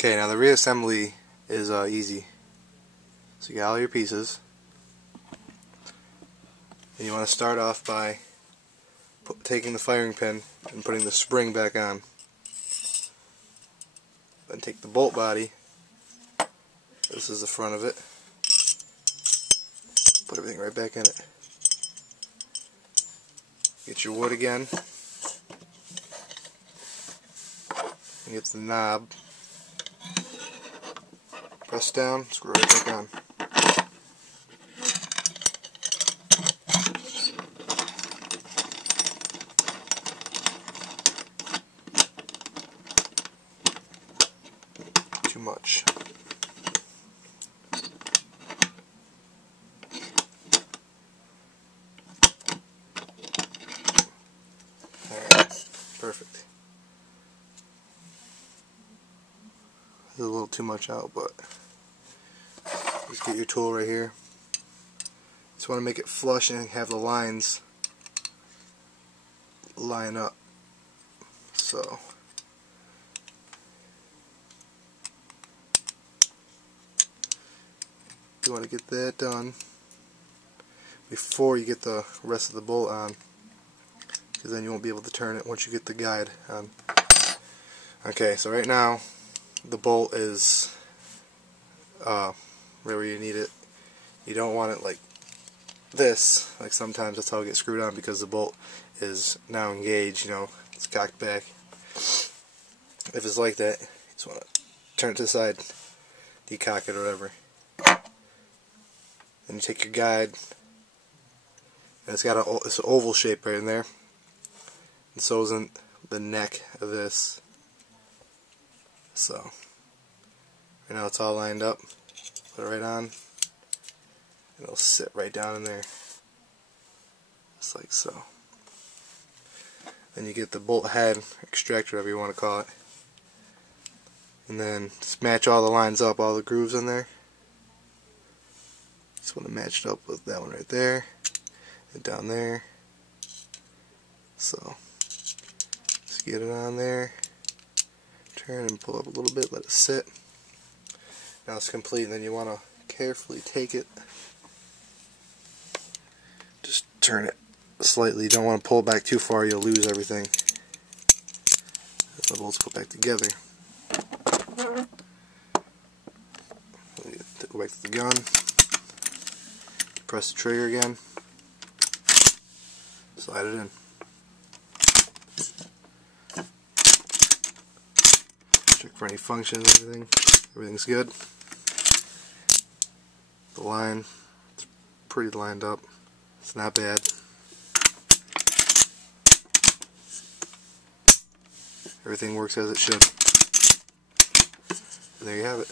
Okay, now the reassembly is easy. So you got all your pieces, and you want to start off by taking the firing pin and putting the spring back on. Then take the bolt body, this is the front of it, put everything right back in it. Get your wood again, and get the knob, press down, screw it back on. Too much. Alright, perfect. There's a little too much out, but just get your tool right here. Just want to make it flush and have the lines line up. So you want to get that done before you get the rest of the bolt on, because then you won't be able to turn it once you get the guide on. Okay, so right now the bolt is right where you need it. You don't want it like this, like sometimes that's how it gets screwed on, because the bolt is now engaged, you know, it's cocked back. If it's like that, you just want to turn it to the side, decock it or whatever. Then you take your guide, and it's got it's an oval shape right in there, and so isn't the neck of this. So right now it's all lined up. Put it right on, and it'll sit right down in there, just like so. Then you get the bolt head, extractor, whatever you want to call it, and then just match all the lines up, all the grooves in there. Just want to match it up with that one right there and down there. So just get it on there, turn and pull up a little bit, let it sit. Now it's complete, and then you want to carefully take it, just turn it slightly. You don't want to pull it back too far, you'll lose everything. The bolts put back together. Go back to the gun. Press the trigger again. Slide it in. Check for any functions, everything's good. The line, it's pretty lined up. It's not bad. Everything works as it should. And there you have it.